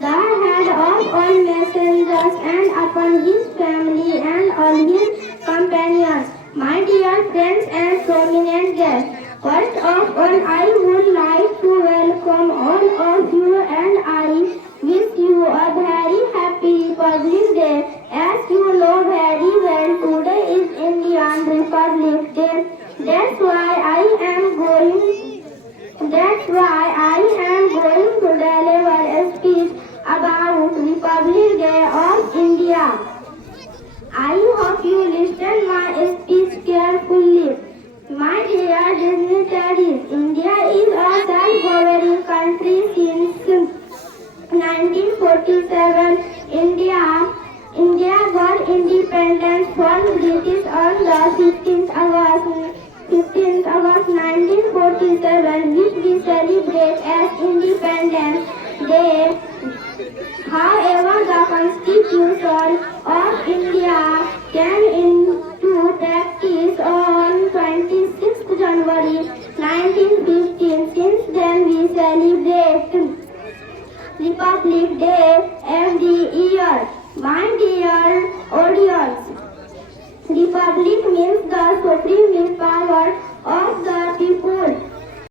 the head of all messengers, and upon his family and all his companions. My dear friends and prominent guests, first of all, I would like to welcome all of you, and I wish you a very happy Republic Day. As you know very well, today is Indian Republic Day. That's why I am going that's why I am going to deliver a speech about Republic Day of India. I hope you listen my speech carefully. My dear dignitaries, India is a self-governing country since 1947. India got independence from British on the 15th August 1947, which we celebrate as Independence Day. However, the Constitution of India came into practice on 26th January 1915. Since then, we celebrate Republic Day every year. My dear audience, Republic means the supreme power of the people.